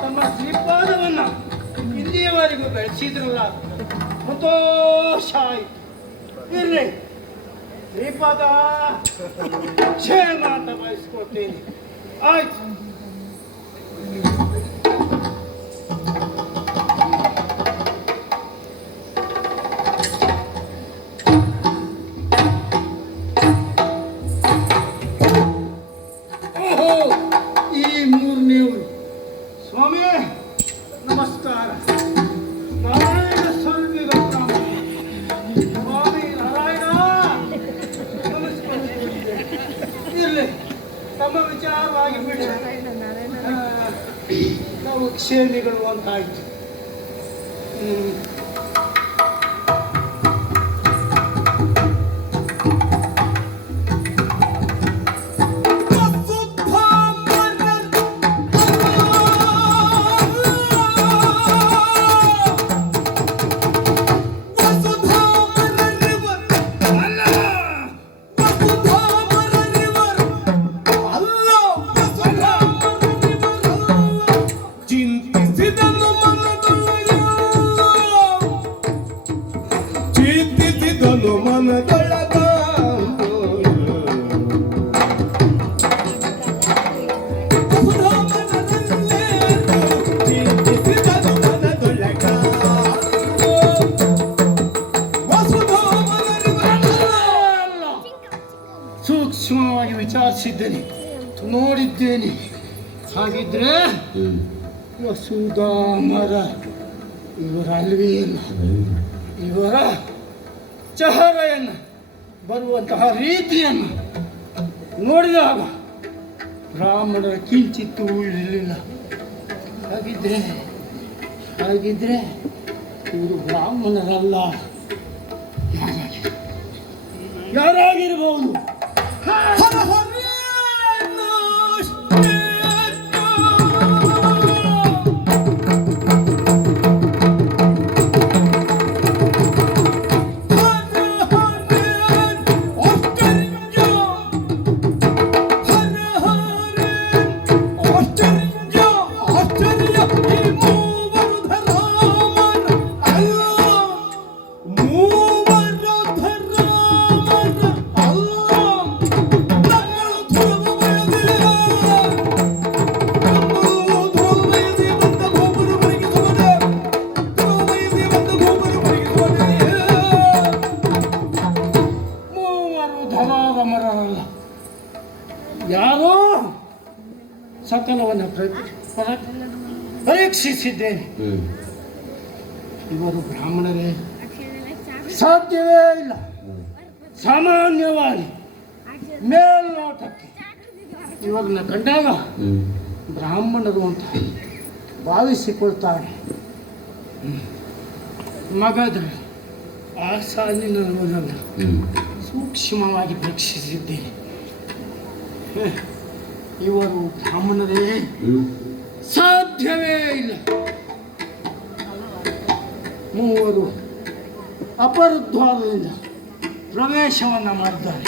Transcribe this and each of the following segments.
ತಮ್ಮ ಶ್ರೀಪಾದವನ್ನ ಇಲ್ಲಿಯವರೆಗೂ ಬೆಳೆಸಿದ್ರಲ್ಲ ಸಂತೋಷ ಆಯ್ತು. ಇರ್ಲಿ, ಶ್ರೀಪಾದ ಕ್ಷೇಮ ಅಂತ ಬಯಸ್ಕೊಳ್ತೀನಿ. ಆಯ್ತು. ಸ್ವಾಮಿ ನಮಸ್ಕಾರ. ನಾರಾಯಣ ಸ್ವಾಮಿ ಸ್ವಾಮಿ ನಾರಾಯಣ ನಮಸ್ಕಾರ. ಇರಲಿ, ತಮ್ಮ ವಿಚಾರವಾಗಿ ಬಿಡಿ, ನಾವು ಕ್ಷೇಮಿಗಳು ಅಂತಾಯ್ತು. ಸೂಕ್ಷ್ಮವಾಗಿ ವಿಚಾರಿಸಿದ್ದೇನೆ, ನೋಡಿದ್ದೇನೆ. ಹಾಗಿದ್ರೆ ವಸುಧಾಮರ ಇವರ ಅಲ್ವೇನು, ಇವರ ಚಹರೆಯನ್ನು, ಬರುವಂತಹ ರೀತಿಯನ್ನು ನೋಡಿದಾಗ ಬ್ರಾಹ್ಮಣರ ಕಿಂಚಿತ್ತೂ ಇರಲಿಲ್ಲ. ಹಾಗಿದ್ರೆ ಇವರು ಬ್ರಾಹ್ಮಣರಲ್ಲ. ಯಾರಾಗಿರ್ಬೋದು? ಯಾರೋ ಸಕಲವನ್ನು ಪರೀಕ್ಷಿಸಿದ್ದೇನೆ. ಇವರು ಬ್ರಾಹ್ಮಣರೇ? ಸಾಧ್ಯವೇ ಇಲ್ಲ. ಸಾಮಾನ್ಯವಾಗಿ ಮೇಲ್ನೋಟಕ್ಕೆ ಇವರನ್ನ ಕಂಡಾಗ ಬ್ರಾಹ್ಮಣರು ಅಂತ ಭಾವಿಸಿಕೊಳ್ತಾರೆ. ಮಗದ ಆ ಸಾಲಿನ ಓದನ್ನು ಸೂಕ್ಷ್ಮವಾಗಿ ಪರೀಕ್ಷಿಸಿದ್ದೇನೆ. ಇವರು ಬ್ರಾಹ್ಮಣರೇ? ಸಾಧ್ಯವೇ ಇಲ್ಲ. ಮೂವರು ಅಪರದ್ವಾರದಿಂದ ಪ್ರವೇಶವನ್ನು ಮಾಡಿದ್ದಾರೆ.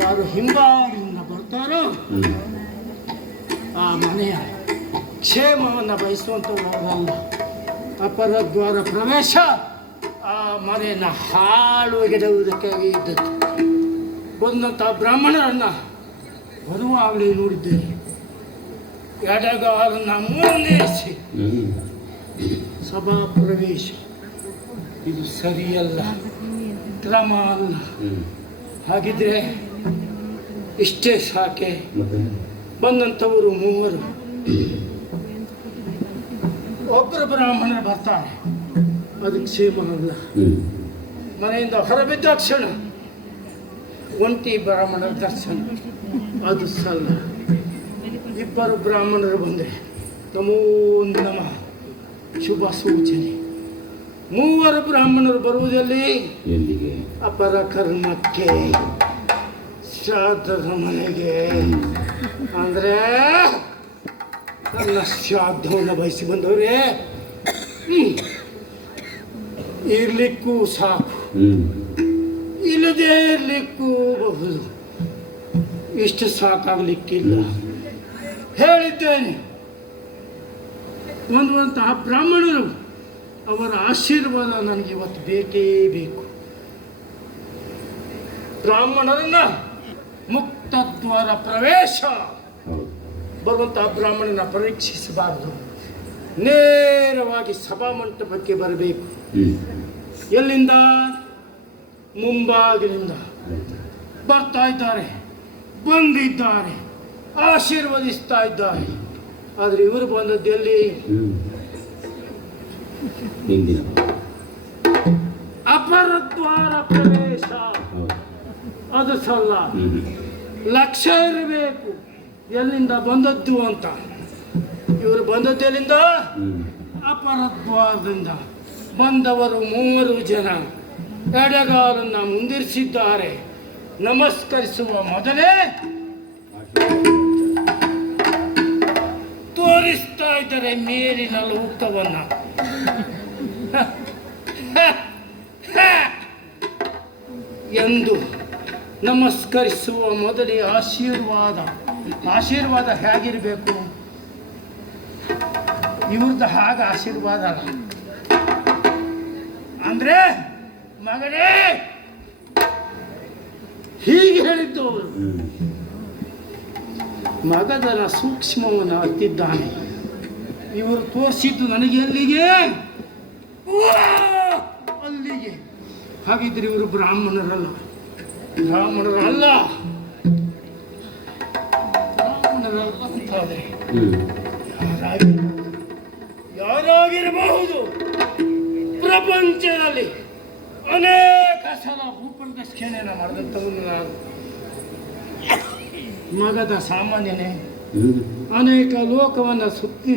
ಯಾರು ಹಿಂಬಾಲಿಂದ ಬರ್ತಾರೋ ಆ ಮನೆಯ ಕ್ಷೇಮವನ್ನು ಬಯಸುವಂಥವರಲ್ಲ. ಅಪರದ್ವಾರ ಪ್ರವೇಶ ಆ ಮನೆಯನ್ನು ಹಾಳುಗೆಡುವುದಕ್ಕಾಗಿ ಇದ್ದದ್ದು. ಬಂದಂಥ ಬ್ರಾಹ್ಮಣರನ್ನು ಬರುವಾಗಲೇ ನೋಡಿದ್ದೇನೆ. ಎಡಗಾಲನ್ನು ಮೂರ್ನೇರಿಸಿ ಸಭಾ ಪ್ರವೇಶ. ಇದು ಸರಿಯಲ್ಲ, ಕ್ರಮ ಅಲ್ಲ. ಹಾಗಿದ್ರೆ ಇಷ್ಟೇ ಸಾಕೆ. ಬಂದಂಥವರು ಮೂವರು. ಒಬ್ಬರು ಬ್ರಾಹ್ಮಣರು ಬರ್ತಾರೆ, ಅದು ಕ್ಷೇಮ ಅಲ್ಲ. ಮನೆಯಿಂದ ಹೊರಬಿದ್ದ ಕ್ಷಣ ಒಂಟಿ ಬ್ರಾಹ್ಮಣರ ದರ್ಶನ, ಅದು ಸಲ್ಲ. ಇಬ್ಬರು ಬ್ರಾಹ್ಮಣರು ಬಂದರೆ ನಮೋ ನಮಃ, ಶುಭ ಸೂಚನೆ. ಮೂವರು ಬ್ರಾಹ್ಮಣರು ಬರುವುದಲ್ಲಿ ಅಪರ ಕರ್ಮಕ್ಕೆ, ಶ್ರಾದ್ದದ ಮನೆಗೆ. ಅಂದರೆ ನನ್ನ ಶ್ರಾದ್ದವನ್ನು ಬಯಸಿ ಬಂದವರೇ ಇರ್ಲಿಕ್ಕೂ ಸಾಕು, ಇಲ್ಲದೇ ಇರಲಿಕ್ಕೂ ಬಹುದು. ಇಷ್ಟು ಸಾಕಾಗಲಿಕ್ಕಿಲ್ಲ. ಹೇಳಿದ್ದೇನೆ, ಹೊಂದುವಂತಹ ಬ್ರಾಹ್ಮಣರು ಅವರ ಆಶೀರ್ವಾದ ನನಗೆ ಇವತ್ತು ಬೇಕೇ ಬೇಕು. ಬ್ರಾಹ್ಮಣರನ್ನ ಮುಕ್ತ ದ್ವಾರ ಪ್ರವೇಶ ಬರುವಂತಹ ಬ್ರಾಹ್ಮಣನ ಪರೀಕ್ಷಿಸಬಾರದು. ನೇರವಾಗಿ ಸಭಾಮಂಟಪಕ್ಕೆ ಬರಬೇಕು. ಎಲ್ಲಿಂದ? ಮುಂಭಾಗಿಲಿಂದ ಬರ್ತಾ ಇದ್ದಾರೆ, ಬಂದಿದ್ದಾರೆ, ಆಶೀರ್ವದಿಸ್ತಾ ಇದ್ದಾರೆ. ಆದರೆ ಇವರು ಬಂದದ್ದು ಎಲ್ಲಿ? ಅಪರದ್ವಾರ ಪ್ರವೇಶ. ಅದು ಸಲ್ಲ, ಲಕ್ಷ್ಯ ಇರಬೇಕು ಎಲ್ಲಿಂದ ಬಂದದ್ದು ಅಂತ. ಇವರು ಬಂದದ್ದು ಎಲ್ಲಿಂದ? ಅಪರದ್ವಾರದಿಂದ. ಬಂದವರು 3 ಜನ ಎಡಗಾಲನ್ನು ಮುಂದಿರಿಸಿದ್ದಾರೆ. ನಮಸ್ಕರಿಸುವ ಮೊದಲೇ ತೋರಿಸ್ತಾ ಇದ್ದಾರೆ ಮೇಲಿನ ಲೋಕವನ್ನ. ಎಂದು ನಮಸ್ಕರಿಸುವ ಮೊದಲೇ ಆಶೀರ್ವಾದ ಹೇಗಿರಬೇಕು? ಇವ್ರದ್ದು ಹಾಗೆ ಆಶೀರ್ವಾದ ಅಲ್ಲ. ಅಂದ್ರೆ ಮಗನೇ ಹೀಗೆ ಹೇಳಿದ್ದು ಅವರು. ಮಗದನ ಸೂಕ್ಷ್ಮವನ್ನು ಅರ್ತಿದ್ದಾನೆ. ಇವರು ತೋರಿಸಿದ್ದು ನನಗೆ ಎಲ್ಲಿಗೆ? ಅಲ್ಲಿಗೆ. ಹಾಗಿದ್ರೆ ಇವರು ಬ್ರಾಹ್ಮಣರಲ್ಲ ಅಂತಾದ್ರೆ ಯಾರಾಗಿರಬಹುದು? ಪ್ರಪಂಚದಲ್ಲಿ ಅನೇಕ ಸಲ ಭೂಪ್ರದಕ್ಷಿಣೆಯನ್ನು ಮಾಡಿದಂಥವನು ನಾನು. ಮಗದ ಸಾಮಾನ್ಯನೇ. ಅನೇಕ ಲೋಕವನ್ನು ಸುತ್ತಿ